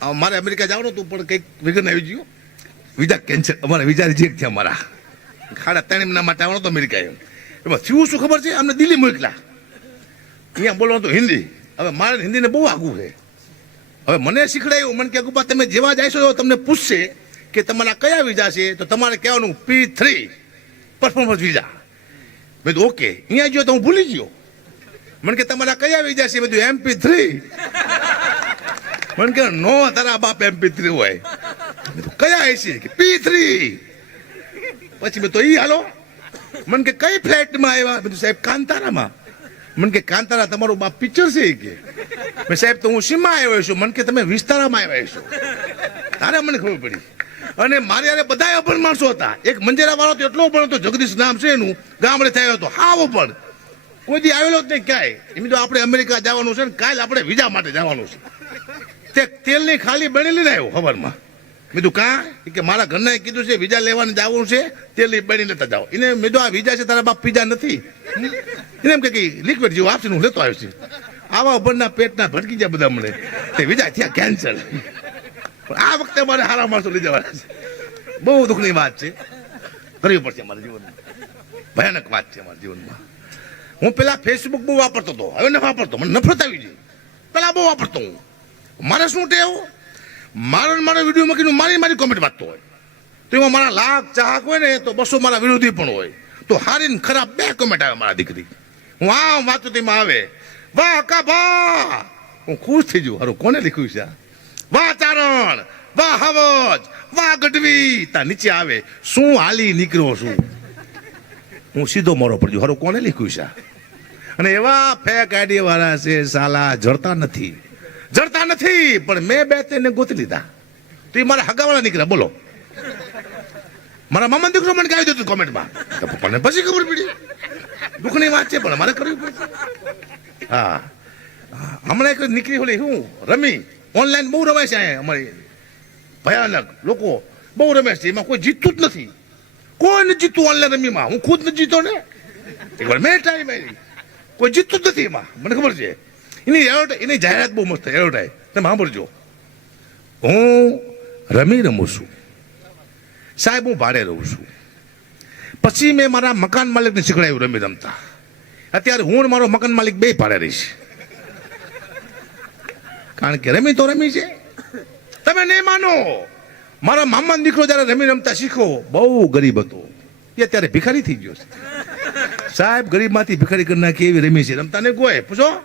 મારે અમેરિકા જવાનું હતું, પણ કંઈક વિઘન આવી ગયું. વિઝા કેન્સલ અમારા વિઝા રિજેક્ટ થયા મારા. ખાડા ત્રણ મહિના માટે આવવાનો હતો અમેરિકા એમ થયું શું ખબર છે? અમને દિલ્હી મોકલા. અહીંયા બોલવાનું તો હિન્દી. હવે મારે હિન્દીને બહુ આગું છે. હવે મને શીખડાયું, મને કે ગુપા તમે જેવા જાયશો તમને પૂછશે કે તમારા કયા વિઝા છે, તો તમારે કહેવાનું પી થ્રી પરફોર્મન્સ વિઝા મેં તો ઓકે, અહીંયા ગયો તો હું ભૂલી ગયો. મને કે, તમારા કયા વિઝા છે? બધું એમપી થ્રી મને કે નો, તારા બાપ એમપી થ્રી હોય. કયા એસી પી થ્રી પછી મેં તો ઈ, હાલો. મને કે કઈ ફ્લેટમાં આવ્યા? બધું સાહેબ, કાંતારામાં. મને કે કાંતારા, તમારું બાપ પિક્ચર છે કે. મેં સાહેબ, તો હું સીમા આવ્યો છું. મને કે તમે વિસ્તારામાં આવ્યા છો. તારે મને ખબર પડી. અને મારે યારે બધા અભણ માણસો હતા. એક મંજેરા વાળો તો એટલો પણ હતો, જગદીશ નામ છે એનું, ગામડે થયો હતો, હાવ પણ કોઈ દી આવેલો જ નહીં ક્યાંય. એમ તો આપણે અમેરિકા જવાનું છે ને, કાલે આપણે વિઝા માટે જવાનું છે. તે તેલની ખાલી બનેલી ને આવ્યો ખબરમાં. કીધું, કા? કે મારા ઘરના કીધું છે વિઝા લેવાની જવું છે, તેલની બની લેતા જાઓ. એને મેં આ વિઝા છે, તારા બાપ પીઝા નથી. એને એમ કે લિક્વિડ જેવું આપશે હું લેતો આવ્યો છું આવા ઉપરના પેટના ભટકી જાય બધા મને. તે વિઝા થયા કેન્સલ આ વખતે મારે હારા માણસો લઈ જવાના છે. બહુ દુઃખની વાત છે. કરવી પડશે મારા જીવનમાં. ભયાનક વાત છે મારા જીવનમાં. હું પેલા ફેસબુક બહુ વાપરતો હતો. હવે ન વાપરતો. મને નફરત આવી ગઈ. પેલા બહુ વાપરતો હું. મારે શું ટેવ? મારો મારા વિડીયોમાં વીડિયો મૂકીને મારી મારી કોમેન્ટ વાંચતો હોય. તો એમાં મારા લાખ ચાહક હોય ને, તો બસો મારા વિરોધી પણ હોય. તો હારી ને ખરાબ બે કોમેન્ટ આવે મારા દીકરી. હું આમ વાંચું તેમાં આવે, વાહ કા ભા! હું ખુશ થઈ જઉં. હારું, કોને લખ્યું છે વાહ ચારણ, વાહ હવજ, વાહ ગઢવી. તા નીચે આવે, શું હાલી નીકળ્યો છું? હું સીધો મોરો પડજો હારું, કોને લખ્યું છે અને એવા ફેક આઈડી વાળા છે, સાલા જડતા નથી. જડતા નથી, પણ મેં બે તેને ગોતી લીધા. તો એ મારા હગાવાળા નીકળ્યા. બોલો. મારા મામા દીકરો મને કહી દીધું કોમેન્ટમાં. પપ્પાને પછી ખબર પડી. દુઃખની વાત છે, પણ મારે કરવી પડશે. હા. હમણાં એક નીકળી ઓલી શું? રમી. ઓનલાઈન બહુ રમાય છે અહીંયા અમારી. ભયાનક. લોકો બહુ રમે છે. એમાં કોઈ જીતતું જ નથી. કોઈ નથી જીતતું ઓનલાઈન રમીમાં. હું ખુદ નથી જીતો ને. એકવાર મેં ટ્રાય મારી. કોઈ જીતતું જ નથી એમાં. મને ખબર છે. એની એડવર્ટાઈ એની જાહેરાત બહુ મસ્ત એડવર્ટાઈ તમે સાંભળજો. હું રમી રમું છું. સાહેબ, હું ભાડે રહું છું. પછી મેં મારા મકાન માલિકને શીખડાયું રમી રમતા. અત્યારે હું મારો મકાન માલિક બે ભાડે રહીશ કારણ કે રમી તો રમી છે. તમે નહીં માનો. મારા મામાનો દીકરો જ્યારે રમી રમતા શીખો, બહુ ગરીબ હતો. એ અત્યારે ભિખારી થઈ ગયો છે. સાહેબ, ગરીબમાંથી ભિખારી કરી નાખી એવી રમી છે. રમતા ને કોઈ. પૂછો.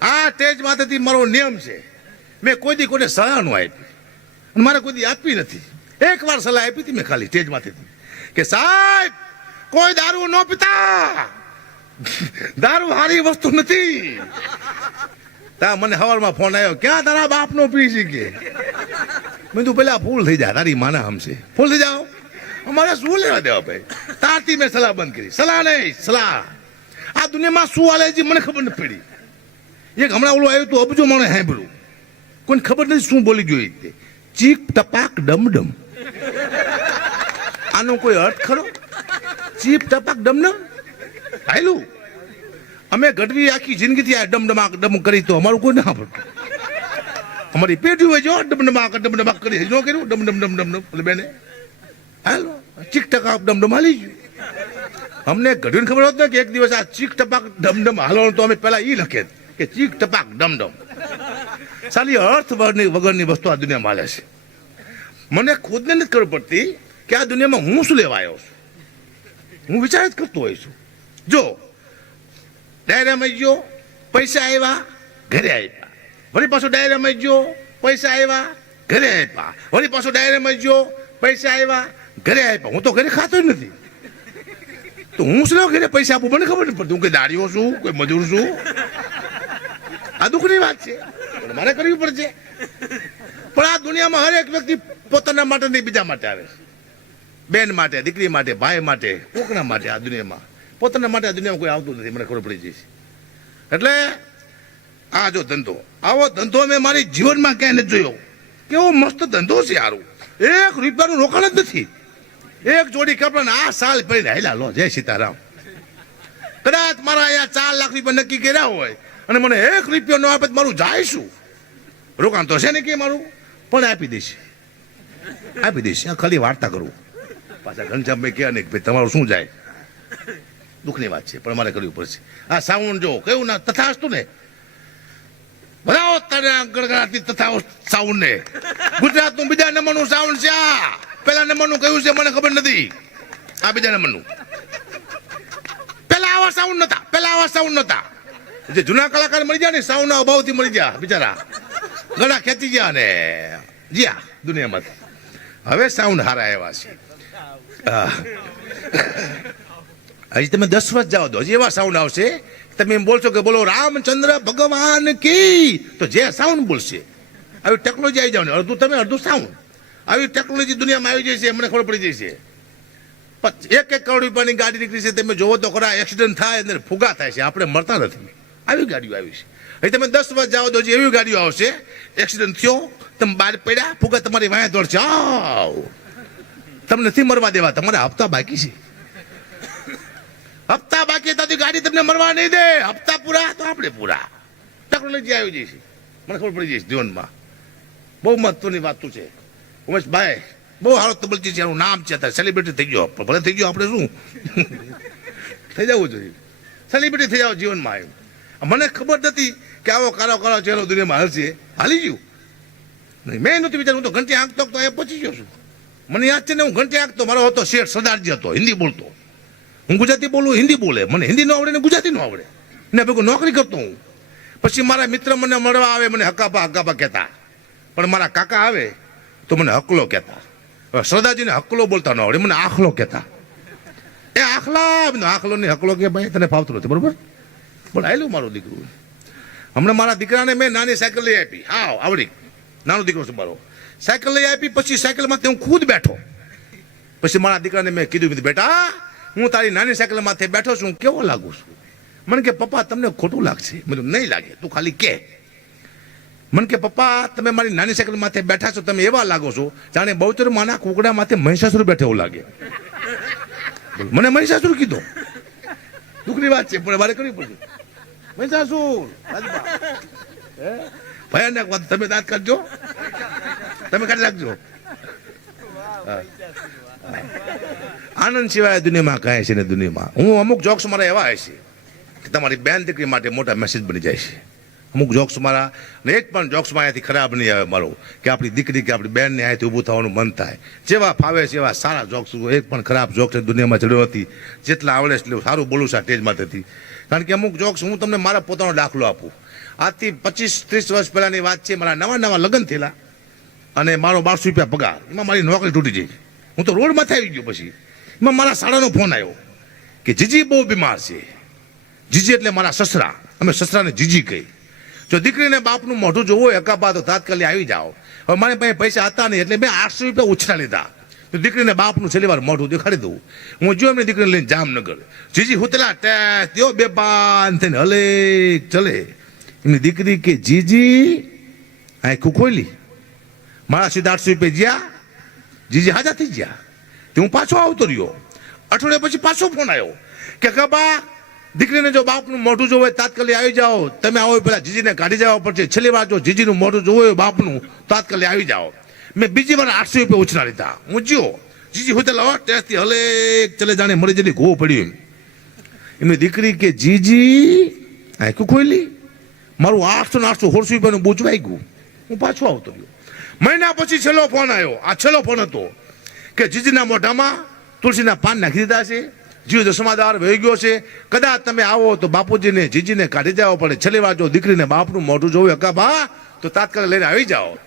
આ સ્ટેજ માથેથી મારો નિયમ છે. મેં કોઈ દી કોઈને સલાહ ન આપી. મારે કોઈ દી આપવી નથી. એક વાર સલાહ આપી હતી મેં ખાલી સ્ટેજ માથેથી કે સાહેબ, કોઈ દારૂ ન પીતા. દારૂ સારી વસ્તુ નથી. તા મને હવારમાં ફોન આવ્યો, ક્યાં તારા બાપનો પી છે કે? મેં તું પેલા ફૂલ થઈ જા, તારી માના હમશે ફૂલ થઈ જાઓ. અમારે શું લેવા દેવા ભાઈ? તારથી મેં સલાહ બંધ કરી. સલાહ નહીં, સલાહ. આ દુનિયામાં શું હાલે છે મને ખબર નથી પડી. એક હમણાં ઓલું આવ્યું તું, અબજો મને સાંભળ્યું. કોઈને ખબર નથી શું બોલી ગયો એ તે. ચીક, ટપાક, ડમડમ. આનો કોઈ અર્થ ખરો? ચીપ, ટપાક, ડમડમ? હાયલું અમે ગઢવી આખી જિંદગીથી આ ડમડમાક, ડમ કરી તો અમારું કોઈ ના પડતું અમારી પેઢી હોય જો ડમડમાક ડમડમાક કરી. ન કર્યું ડમ ડમ ડમ ડમ ડમ એટલે બેને, હાલો, ચીક ટકાક ડમડમ હાલી ગયું. અમને ગઢવીને ખબર હોત ને કે એક દિવસ આ ચીક, ટપાક, ડમડમ હાલવાનું તો અમે પહેલાં એ લખે કે ચીક ટપાક ડમડમ સાલી, અર્થ વગરની વસ્તુ આ દુનિયામાં માલે છે. મને ખુદને નથી ખબર પડતી કે આ દુનિયામાં હું શું લેવા આવ્યો છું. હું વિચાર જ કરતો હોય છું. જો, ડાયરામાં ગયો, પૈસા આવ્યા, ઘરે આપ્યા વળી પાછો ડાયરામાં ગયો, પૈસા આવ્યા, ઘરે આપ્યા વળી પાછો ડાયરામાં ગયો, પૈસા આવ્યા, ઘરે આપ્યા હું તો ઘરે ખાતો જ નથી. તો હું શું ઘરે પૈસા આપું? મને ખબર નથી પડતી. હું કે દાડીઓ છું, કોઈ મજૂર છું. આ દુઃખની વાત છે. પણ મારે કરવી પડશે. પણ આ દુનિયામાં હરેક વ્યક્તિ પોતાના માટે નહીં, બીજા માટે આવે બેન માટે, દીકરી માટે, ભાઈ માટે, કોકના માટે આ દુનિયામાં. પોતાના માટે આ દુનિયામાં કોઈ આવતું નથી, મને ખબર પડી જશે. એટલે આ જો ધંધો, આવો ધંધો મેં મારી જીવનમાં ક્યાંય નથી જોયો. કેવો મસ્ત ધંધો છે સારું એક રૂપિયાનું રોકાણ જ નથી. એક જોડી કપડાં આ સાલ પહેરીને હેલા લો, જય સીતારામ. કદાચ મારા અહીંયા ચાર લાખ રૂપિયા નક્કી કર્યા હોય અને મને એક રૂપિયો ન આપે મારું જાય શું રોકાણ તો છે ને કે મારું? પણ આપી દઈશ. આપી દઈશ. ખાલી વાર્તા કરું. પાછા ઘનશ્યામભાઈ કહે ને ભાઈ, તમારું શું જાય? દુઃખની વાત છે, પણ મારે કરવી પડશે. આ સાઉન્ડ જો કેવું ના તથા હસતું ને બરાબર તને ગણગણાતી તથા સાઉન્ડ ને ગુજરાતનું બીજા નંબરનું સાઉન્ડ છે આ. પેલા નંબરનું કયું છે મને ખબર નથી. આ બીજા નંબરનું. પેલા આવા સાઉન્ડ નતા પેલા આવા સાઉન્ડ નતા. જે જૂના કલાકાર મળી ગયા ને, સાઉના અભાવથી મળી ગયા, બિચારા. ગળા ખેંચી ગયા ને. જ્યા દુનિયામાંથી હવે સાઉન્ડ હારા એવા છે. હજી તમે દસ વર્ષ જાઓ તો, હજી એવા સાઉન્ડ આવશે? તમે એમ બોલશો કે બોલો, રામચંદ્ર ભગવાન કી? તો જે સાઉન્ડ બોલશે. આવી ટેકનોલોજી આવી જાવ ને અડધું તમે, અડધું સાઉન્ડ આવી ટેકનોલોજી દુનિયામાં આવી જાય છે મને ખબર પડી જાય છે એક એક કરોડ રૂપિયાની ગાડી નીકળી છે, તમે જોવો તો ખરા, એક્સિડન્ટ થાય અંદર ફુગા થાય છે. આપણે મળતા નથી. આવી ગાડીઓ આવી છે. હવે તમે દસ વર્ષ જાઓ તો એવી ગાડીઓ આવશે એક્સિડન્ટ થયો, તમે બહાર પડ્યા, ફૂગા તમારી વાયા દોડ જાઓ તમને નથી મરવા દેવા, તમારા હપ્તા બાકી છે. હપ્તા બાકી હતા ગાડી તમને મરવા નહીં દે. હપ્તા પૂરા તો આપણે પૂરા. ટેકનોલોજી આવી જઈ છે. મને ખબર પડી જઈશ જીવનમાં. બહુ મહત્વની વાતો છે. ઉમેશભાઈ, બહુ સારો તબલચી છે. એનું નામ છે અત્યારે સેલિબ્રિટી થઈ ગયો. ભલે થઈ ગયો, આપણે શું? થઈ જવું જોઈએ. સેલિબ્રિટી થઈ જાવ જીવનમાં એમ. મને ખબર નથી કે આવો કારો કારો ચહેરો દુનિયામાં હાલશે હાલી ગયું. નહીં, મેં નહોતું વિચાર હું તો ઘંટી આંકતો તો એ પહોંચી ગયો છું. મને યાદ છે ને, હું ઘંટી આંકતો મારો હતો શેઠ સરદારજી હતો, હિન્દી બોલતો. હું ગુજરાતી બોલું, હિન્દી બોલે. મને હિન્દી ન આવડે ને ગુજરાતી ન આવડે. ને ભેગું નોકરી કરતો હું. પછી મારા મિત્ર મને મળવા આવે, મને હકાપા હકાપા કહેતા. પણ મારા કાકા આવે, તો મને હકલો કહેતા. સરદારજીને હકલો બોલતા ન આવડે, મને આખલો કહેતા. એ આખલા આખલો ને હકલો કે ભાઈ તને ફાવતું નથી, બરોબર? પણ આવેલું મારું દીકરું. હમણાં મારા દીકરાને મેં નાની સાયકલ લઈ આપી. હા આવડી. નાનો દીકરો છે મારો. સાયકલ લઈ આપી, પછી સાયકલમાંથી હું ખુદ બેઠો. પછી મારા દીકરાને મેં કીધું બેટા, હું તારી નાની સાયકલ માથે બેઠો છું કેવો લાગુ છું? મને કે, પપ્પા, તમને ખોટું લાગશે. મને નહીં લાગે, તું ખાલી કે. મને કે, પપ્પા, તમે મારી નાની સાયકલ માથે બેઠા છો, તમે એવા લાગો છો જાણે બહુચર માના કુકડા માથે મહિષાસુર બેઠે એવું લાગે. મને મહિષાસુર કીધો. દુઃખની વાત છે, પણ મારે કરવી પડશે. મેં. હે? ભયાનક વાત, તમે દાંત કાઢજો. તમે કાઢી રાખજો આનંદ સિવાય દુનિયામાં કહે છે ને દુનિયામાં. હું અમુક જોક્સ મારા એવા હોય છે કે તમારી બેન દીકરી માટે મોટા મેસેજ બની જાય છે. અમુક જોક્સ મારા ને એક પણ જોક્સ અહીંયાથી ખરાબ નહીં આવે મારો, કે આપણી દીકરી કે આપણી બેનને અહીંયાથી ઊભું થવાનું મન થાય. જેવા ફાવે છે એવા સારા જોક્સ એક પણ ખરાબ જોક્સ દુનિયામાં ચડ્યો નથી, જેટલા આવડે એટલું સારું બોલું છું સ્ટેજ માટેથી કારણ કે અમુક જોક્સ હું તમને મારા પોતાનો દાખલો આપું. આજથી પચીસ, ત્રીસ વર્ષ પહેલાંની વાત છે, મારા નવા નવા લગ્ન થયેલા, અને મારો બારસો રૂપિયા પગાર, એમાં મારી નોકરી તૂટી ગઈ. હું તો રોડમાં થઈ ગયો પછી. એમાં મારા શાળાનો ફોન આવ્યો, કે જીજી બહુ બીમાર છે. જીજી એટલે મારા સસરા. અમે સસરાને જીજી કહી જો દીકરીને બાપનું મોઢું જોવું હોય એકાબા તો તાત્કાલિક આવી જાઓ. હવે મારી પાસે પૈસા હતા નહીં એટલે મેં આઠસો રૂપિયા ઉછળા લીધા. તો દીકરીને બાપનું છેલ્લી વાર મોઢું દેખાડી દઉં. હું જો એમની દીકરીને લઈને જામનગર. જીજી હુતલા, ટેસ તેઓ બેબાન થઈને હલે, ચલે. એમની દીકરી કે, જીજી આખું ખોલી મારા સીધા આઠસો રૂપિયા જ્યાં. જીજી હાજા થઈ ગયા તે હું પાછો આવતો રહ્યો. અઠવાડિયા પછી પાછો ફોન આવ્યો. કે કબા દીકરીને જો બાપનું મોઢું જોવે તાત્કાલિક આવી જાઓ. તમે આવો પેલા જીજીને કાઢી જવા પડશે છેલ્લી વાર જો જીજીનું મોઢું જોવું બાપનું, તાત્કાલિક આવી જાઓ. મેં બીજી વાર આઠસો રૂપિયા ઉછના લીધા. હું જ્યો. જીજી હોતેલા ટેસ્ટથી હલે ચલે જાણે મળી જલી ઘો પડ્યું એમ. એમની દીકરી કે, જીજી, આખું ખોલી. મારું આઠસો ને આઠસો સોળસો રૂપિયાનું બોચવાઈ ગયું. હું પાછો આવતો રહ્યો. મહિના પછી છેલ્લો ફોન આવ્યો. આ છેલ્લો ફોન હતો કે, જીજીના મોઢામાં તુલસીના પાન નાખી દીધા છે. જીવ દસમાદાર વહી ગયો છે. કદાચ તમે આવો તો બાપુજીને, જીજીને કાઢી જવા પડે છેલ્લી વાર જો દીકરીને બાપનું મોઢું જોવું એકા બા, તો તાત્કાલિક લઈને આવી જાઓ.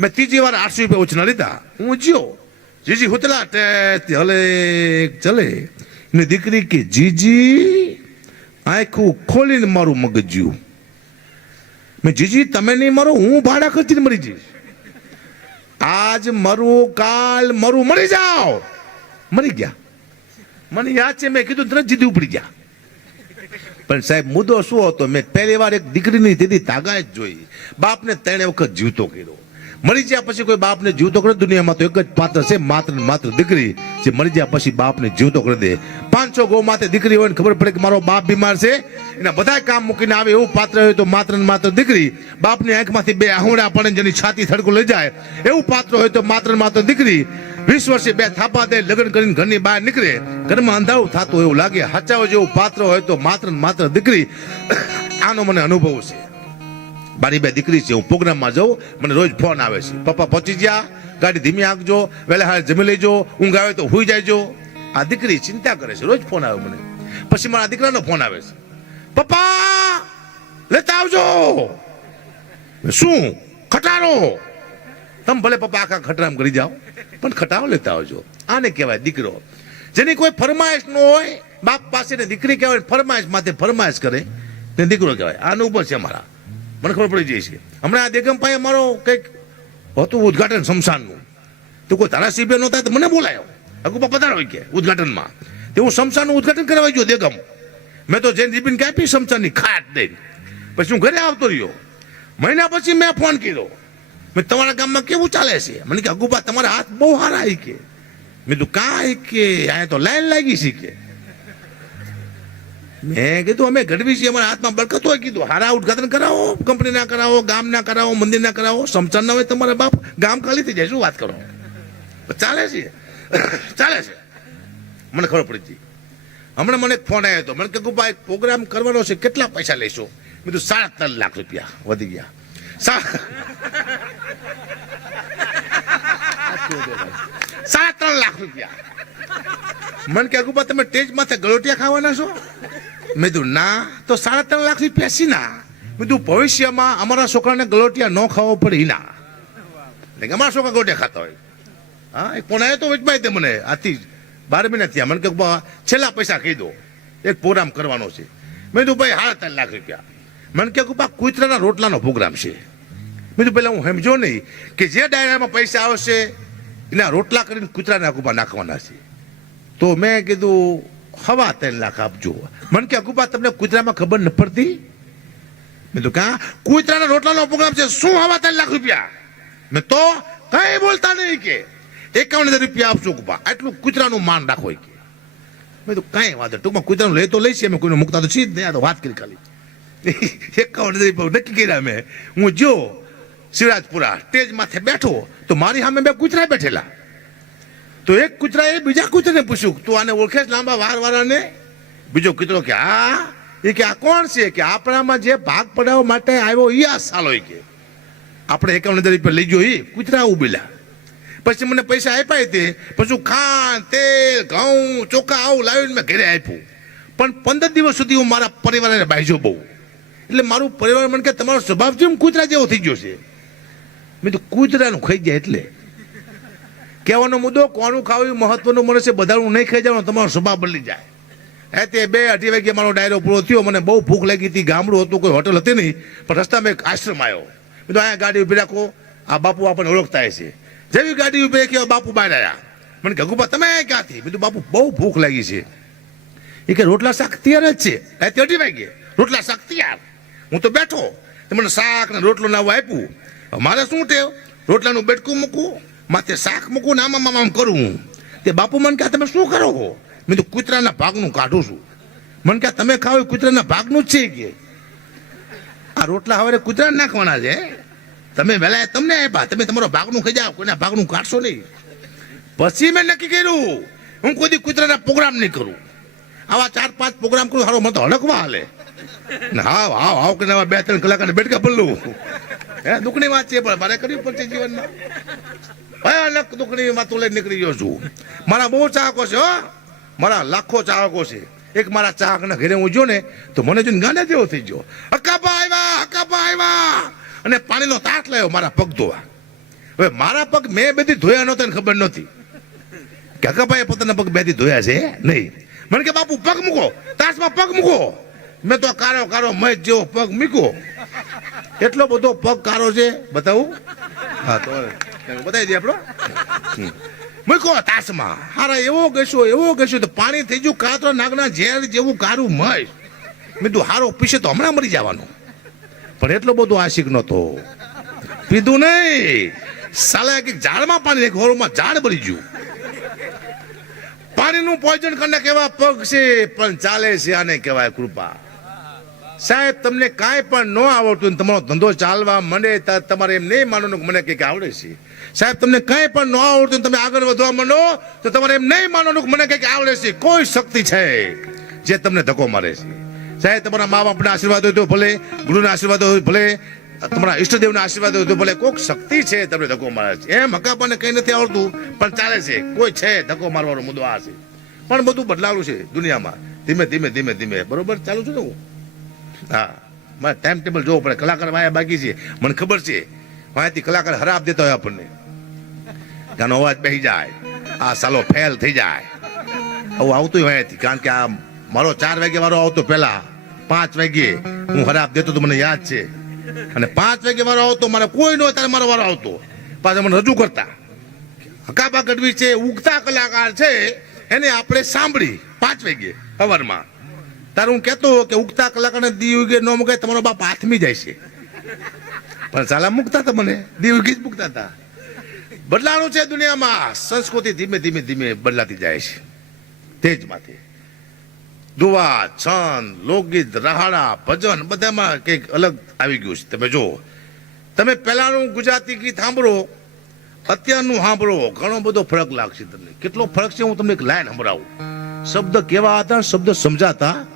મેં ત્રીજી વાર આઠસો રૂપિયા ઉછના લીધા. હું જ્યો જીજી હુતલા ટેસ્ટ હલે, ચલે. ને દીકરી કે, જીજી, આખું ખોલીને મારું મગજ જ્યું મેં, જીજી, તમે નહીં મરો, હું ભાડા ખર્ચીને મરી જઈશ. આજ મરું, કાલ મરું, મરી જાઓ. મરી ગયા. મને યાદ છે, મેં કીધું તરત જીદી ઉપડી ગયા પણ સાહેબ, મુદ્દો શું હતો? મેં પહેલી વાર એક દીકરીની દીદી તાગાત જોઈ. બાપને ત્રણે વખત જીવતો કર્યો. મરી જ્યા પછી કોઈ બાપને જીવતો કરે, દુનિયામાં તો એક જ પાત્ર છે, માત્ર માત્ર દીકરી. જે મરી જ્યા પછી બાપને જીવતો કરી દે. પાંચસો ગૌ માથે દીકરી હોય ને ખબર પડે કે મારો બાપ બીમાર છે? એના બધા કામ મૂકીને આવે એવું પાત્ર હોય તો માત્ર ને માત્ર દીકરી. બાપની આંખમાંથી બે આહુડા પડે જેની છાતી થડકું લઈ જાય. એવું પાત્ર હોય તો માત્ર માત્ર દીકરી. વીસ વર્ષે બે થાપા દે લગ્ન કરીને ઘરની બહાર નીકળે. ઘરમાં અંધારું થતું એવું લાગે. હચાવ જેવું પાત્ર હોય તો માત્ર માત્ર દીકરી આનો મને અનુભવ છે. મારી બે દીકરી છે, હું પ્રોગ્રામમાં જાઉં, મને રોજ ફોન આવે છે. પપ્પા પહોંચી ગયા, ગાડી ધીમી આંકજો વહેલા હાલ જમી લેજો, ઊંઘ આવે તો હુઈ જાયજો. આ દીકરી ચિંતા કરે છે, રોજ ફોન આવે મને. પછી મારા દીકરાનો ફોન આવે છે. પપ્પા, લેતા આવજો. શું? ખટારો. તમે ભલે પપ્પા આખા ખટરામ કરી જાઓ. પણ ખટાવ લેતા આવજો. આને કહેવાય દીકરો. જેની કોઈ ફરમાઈશ ન હોય, બાપ પાસે ને દીકરી કહેવાય, ફરમાઈશ માથે ફરમાઈશ કરે તે દીકરો કહેવાય. આનું ઉપર છે અમારા. મને ખબર પડી જાય છે હમણાં આ દેગમ પાસે અમારો કંઈક હતું ઉદઘાટન શમશાનનું. તો કોઈ ધારાસભ્ય નહોતા તો મને બોલાયો. અગુપા પધારો હોય કે ઉદઘાટનમાં. તે હું શમશાનનું ઉદઘાટન કરવા ગયો દેગમ. મેં તો જૈન રિબિન કાપી શમશાનની ખાટ દઈને પછી હું ઘરે આવતો રહ્યો. મહિના પછી મેં ફોન કર્યો. મેં તમારા ગામમાં કેવું ચાલે છે? મને કે, અગુબા, તમારા હાથ બહુ સારા હઈ કે. મેં તું કાંઈ કે, અહીંયા તો લાઈન લાગી છે કે. મેં કીધું, અમે ગઢવી છીએ, અમારા હાથમાં બરકત હોય. કીધું, હારા ઉદઘાટન કરાવો, કંપની ના કરાવો, ગામ ના કરાવો, મંદિર ના કરાવો સમસાન ના હોય તમારા બાપ, ગામ ખાલી થઈ જાય, શું વાત કરો? ચાલે છે. ચાલે છે. મને ખબર પડી હતી હમણાં મને ફોન આવ્યો હતો. મને કે ગુપા એક પ્રોગ્રામ કરવાનો છે, કેટલા પૈસા લેશો? મેં કીધું, સાડા ત્રણ લાખ રૂપિયા વધી ગયા. સા સાડા ત્રણ લાખ રૂપિયા. મને કે, અગુબા, તમે ટેજ માથે ગળોટિયા ખાવાના છો? મેં કીધું, ના, તો સાડા ત્રણ લાખ રૂપિયા સીના. મેં કીધું, ભવિષ્યમાં અમારા છોકરાને ગલોટિયા ન ખાવો પડે ના અમારા છોકરા ગલોટિયા ખાતા હોય. હા, એક ફોન તો વચમાં તે મને. આથી બાર મહિના થયા. મને કે છેલ્લા પૈસા કહી દો. એક પ્રોગ્રામ કરવાનો છે. મેં કીધું, ભાઈ, સાડા ત્રણ લાખ રૂપિયા. મને કે બા કુતરાના રોટલાનો પ્રોગ્રામ છે. મેં કીધું પહેલાં હું સમજો નહીં કે જે ડાયરામાં પૈસા આવશે એના રોટલા કરીને કૂતરાને અકુબા નાખવાના છે. તો મેં કીધું, હવા ત્રણ લાખ આપજો. મને કે અકુબા તમને કૂતરામાં ખબર ન પડતી? મેં તો કા કૂતરાના રોટલાનો પ્રોગ્રામ છે શું હવા ત્રણ લાખ રૂપિયા? મેં તો કઈ બોલતા નહીં કે. એકાવન હજાર રૂપિયા આપજો કુપા આટલું કૂતરાનું માન રાખો કે. મેં તો કાંઈ વાંધો ટૂંકમાં કૂતરાનું લઈ તો લઈશ અમે કોઈને મુકતા તો છીએ જ નહીં. આ તો વાત કરી ખાલી. એકાવન હજાર રૂપિયા નક્કી કર્યા મેં. હું જો શિવરાજપુરા, સ્ટેજ માથે બેઠો, તો મારી સામે બે કૂતરા બેઠેલા. તો એક કૂતરાએ બીજા કૂતરાને પૂછ્યું, તું આને ઓળખે લાંબા વાર વાળાને બીજો કૂતરો કે આ એ કે, આ કોણ છે? કે, આપણામાં જે ભાગ પડાવવા માટે આવ્યો ઈ આ સાલો કે. આપણે એકાવન હજાર રૂપિયા લઈ ગયો એ કૂતરા ઉભેલા. પછી મને પૈસા આપ્યા તે, પછી ખાંડ, તેલ, ઘઉં, ચોખા, આવું લાવીને મેં ઘરે આપ્યું. પણ પંદર દિવસ સુધી હું મારા પરિવારને બાજ્યો બહુ. એટલે મારું પરિવાર મને કે તમારો સ્વભાવ જેમ કૂતરા જેવો થઈ ગયો છે? મેં તો કૂતરાનું ખાઈ જાય એટલે. કહેવાનો મુદ્દો, કોનું ખાવું એ મહત્વનું મને છે બધાનું નહીં ખાઈ જવાનું, તમારો સ્વભાવ બદલી જાય. એ તે બે અઢી વાગે મારો ડાયરો પૂરો થયો, મને બહુ ભૂખ લાગી હતી, ગામડું હતું, કોઈ હોટલ હતી નહીં, પણ રસ્તામાં એક આશ્રમ આવ્યો. મેં તો અહીંયા ગાડી ઊભી રાખો, આ બાપુ આપણને ઓળખતા છે જેવી ગાડી ઊભી રાખી બાપુ બહાર આવ્યા. મને ગગુબા તમે ક્યાંથી? મેં બાપુ, બહુ ભૂખ લાગી છે. એ કે, રોટલા શાક તૈયાર જ છે. રાતે અઢી વાગે રોટલા શાક તૈયાર. હું તો બેઠો, તો મને શાક ને રોટલો નાવું આપ્યું. મારે શું ટેવ? રોટલાનું બેટકું મૂકવું, માથે શાક મૂકવું ને આમાં આમ કરું હું. તે બાપુ મને કહે, તમે શું કરો છો? મેં તો કૂતરાના ભાગનું કાઢું છું. મને કહે, તમે ખાઓ એ કૂતરાના ભાગનું જ છે કે. આ રોટલા હવે કૂતરાને નાખવાના છે તમે વહેલા તમને આપ્યા, તમે તમારો ભાગનું ખાઈ જાઓ, કોઈના ભાગનું કાઢશો નહીં. પછી મેં નક્કી કર્યું, હું કોઈ કૂતરાના પ્રોગ્રામ નહીં કરું. આવા ચાર પાંચ પ્રોગ્રામ કરું સારો મને તો હડકવા હાલે. બે, ત્રણ કલાકને બેઠકા પલ્લું. હે, દુઃખની વાત પણ મારે કરવી પડશે જીવનમાં. ભયાનક દુઃખની વાતો લઈને નીકળી ગયો છું. મારા બહુ ચાહકો છે, હો. મારા લાખો ચાહકો છે. એક મારા ચાહકના ઘરે હું જો ને, તો મને જોઈને ગાંડા જેવો થઈ ગયો. હકાપા આવ્યા હકાપા આવ્યા અને પાણીનો તાટ લાવ્યો મારા પગ ધોવા. હવે મારા પગ મેં બેથી ધોયા નહોતા ને ખબર નહોતી. કે હકાપાએ પોતાના પગ બેથી ધોયા છે? નહીં. મને કે, બાપુ, પગ મૂકો. તાસમાં પગ મૂકો. મેં તો કારો કારો મહેશ જેવો પગ મૂક્યો. એટલો બધો પગ કારો છે બતાવું? હા તો બતાવી દે આપણો. મૂકો મૂક્યો તાસમાં. હારા એવો ગસ્યો એવો ગસ્યો તો પાણી થઈ ગયું કાતરો નાગના ઝેર જેવું કારું મહેશ મેં તું હારો પીશે તો હમણાં મરી જવાનું. પણ એટલો બધો આશિક નહોતો. પીધું નહીં. સાલા કે ઝાડમાં પાણી એક હોરમાં ઝાડ ભરી ગયું. પાણીનું પોઈઝન કરીને કેવા પગ છે પણ ચાલે છે આને કહેવાય કૃપા. સાહેબ, તમને કાંઈ પણ ન આવડતું તમારો ધંધો ચાલવા માંડે તમારે એમ નહીં માનવાનું મને કંઈક આવડે છે. સાહેબ, તમને કાંઈ પણ ન આવડતું તમે આગળ વધવા માંડો, તો તમારે એમ નહીં માનવાનું મને કંઈક આવડે છે. કોઈ શક્તિ છે જે તમને ધક્કો મારે છે. સાહેબ, તમારા મા બાપના આશીર્વાદ હોય તો ભલે, ગુરુના આશીર્વાદ હોય ભલે, તમારા ઈષ્ટદેવના આશીર્વાદ હોય તો ભલે, કોઈક શક્તિ છે તમને ધક્કો મારે છે. એમ હકાપાને કંઈ નથી આવડતું, પણ ચાલે છે. કોઈ છે ધક્કો મારવાનો મુદ્દો આ છે. પણ બધું બદલાવું છે દુનિયામાં. ધીમે ધીમે ધીમે ધીમે. બરોબર? ચાલુ છું ને હું? હા. મારે ટાઈમ ટેબલ જોવું પડે. કલાકાર વાયા બાકી છે. મને ખબર છે. વાયાથી કલાકાર હરાબ દેતા હોય આપણને. ગાનો અવાજ બેસી જાય. આ સાલો ફેલ થઈ જાય. આવું આવતું વાયાથી. કારણ કે આ મારો ચાર વાગે વાળો આવતો પહેલા. પાંચ વાગે હું હરાબ દેતો તો મને યાદ છે. અને પાંચ વાગે વાળો આવતો, મારે કોઈ ન હોય, ત્યારે મારો વારો આવતો. પાછા મને રજૂ કરતા. હકાબા ગઢવી છે, ઉગતા કલાકાર છે. એને આપણે સાંભળી પાંચ વાગે સવારમાં. તારે હું કહેતો કે ઉગતા કલાકારને દી ઉગે ન મૂકે તમારો બાપ હાથમી જાય છે. પણ સાલા મૂકતા હતા મને, દી ઉગી જ મૂકતા હતા બદલાણું છે દુનિયામાં, સંસ્કૃતિ ધીમે ધીમે ધીમે બદલાતી જાય છે. તેજ માથે. દુવા છંદ લોકગીત, રહાડા, ભજન, બધામાં કંઈક અલગ આવી ગયું છે. તમે જો તમે પહેલાનું ગુજરાતી ગીત સાંભળો, અત્યારનું સાંભળો, ઘણો બધો ફરક લાગશે તમને. કેટલો ફરક છે હું તમને એક લાઈન સંભળાવું. શબ્દ કેવા હતા, શબ્દ સમજાતા?